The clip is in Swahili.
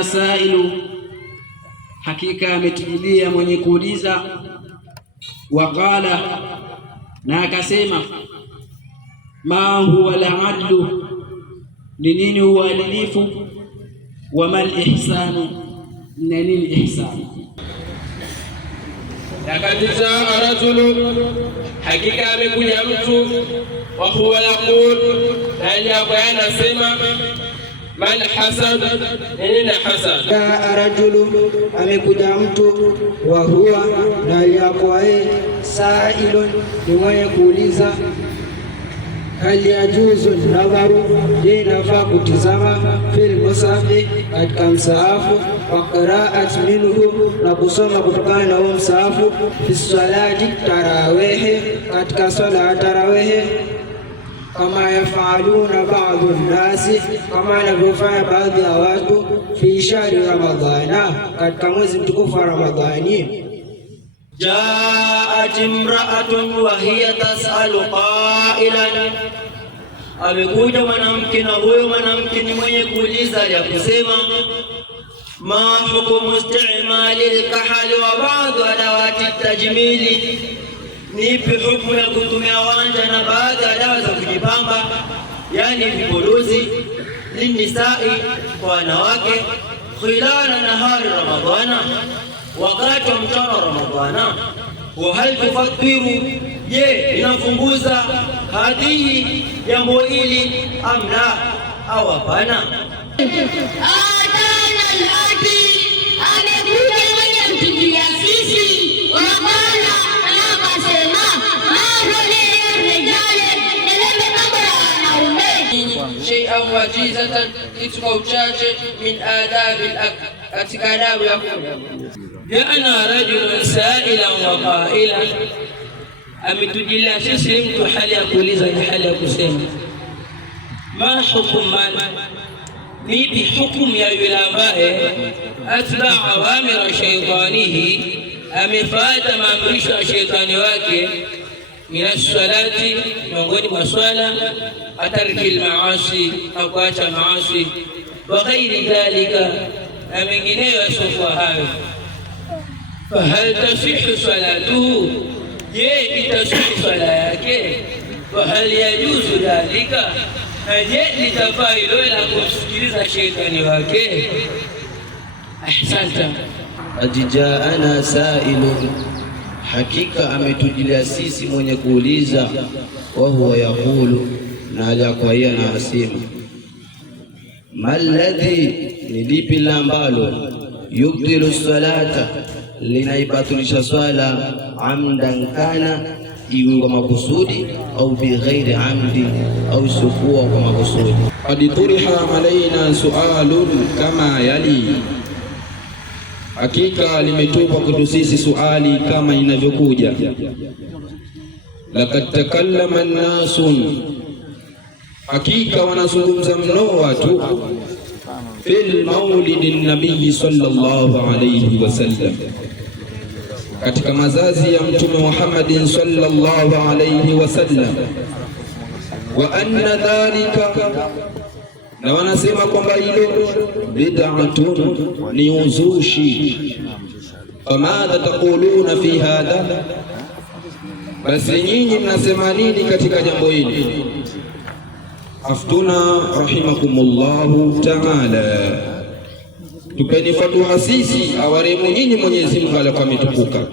jaana sailu, hakika ametujilia mwenye kuuliza. Waqala, na akasema, ma huwa al-adlu, ni nini uadilifu? Wa mal ihsanu, na nini ihsanu? Akatiza rajulu, hakika amekuja mtu, wa huwa yaqul, na yeye anasema, mal hasan, nini hasan? Ya rajulu, amekuja mtu, wa huwa, na yeye sailun, ni mwenye kuuliza. Hal yajuzu nadharu, je, inafaa kutizama fil musafi, katika msaafu, wa qiraat minhu, na kusoma kutokana na huo msaafu, fi salati tarawehe, katika swala ya tarawehe, kama yafaluna baadhi nnasi, kama anavyofanya baadhi ya watu, fi shahri Ramadhana, katika mwezi mtukufu wa Ramadhani. Jaat imra'atun wa hiya tas'alu qailan, amekuja mwanamke na huyo mwanamke ni mwenye kuuliza ya kusema, ma hukumu istimali al-kahli wa ba'd adawati tajmili, nipi hukumu ya kutumia wanja na baadhi ya dawa za kujipamba, yani vipodozi, linisai, kwa wanawake, khilala nahari Ramadhana, wakati wa mchana wa Ramadhana. Wa hal tufadhiru, je, inafunguza hadihi jambo hili amla au hapana? Shay'an wajizatan, kitu kwa uchache, min adabi al-akl, katika adabu ya kula. Jana rajulun sa'ilan wa qailan, ametujilia sisi mtu hali ya kuuliza ni hali ya kusema, ma hukuman, nipi hukumu ya yule ambaye atba'a awamira shaytanihi, amefuata maamrisho ya shetani wake, minas salati, miongoni mwa swala, atarki al-maasi, au kuacha maasi, wa ghairi dhalika, na mengineyo yasiokuwa hayo. Fahal tasihu salatuhu, je, itasihu swala yake? Wahal yajuzu dhalika, na je, litafaa hilo la kumsikiliza shetani wake? Ahsanta. Ajijaana sailun, hakika ametujilia sisi mwenye kuuliza. Wa huwa yaqulu, na alikuwa yeye anasema, maladhi, ni lipi la ambalo, yubtilu salata, linaibatilisha swala, amdan kana, iwe kwa makusudi, au bighairi amdi, au sikuwa kwa makusudi. Qad turiha alaina sualun kama yali, hakika limetupwa kwetu sisi suali kama inavyokuja. Laqad takallama an-nasun, hakika wanazungumza mno watu, fil maulidi nabii sallallahu alayhi wasallam, katika mazazi ya Mtume Muhammadin sallallahu alayhi wasallam. Wa anna dhalika, na wanasema kwamba hilo bid'atun, ni uzushi. Famadha taquluna fi hadha, basi nyinyi mnasema nini katika jambo hili? Aftuna rahimakumullahu ta'ala, tupeni fatwa sisi awaremu nyinyi Mwenyezi Mungu alikuwa ametukuka.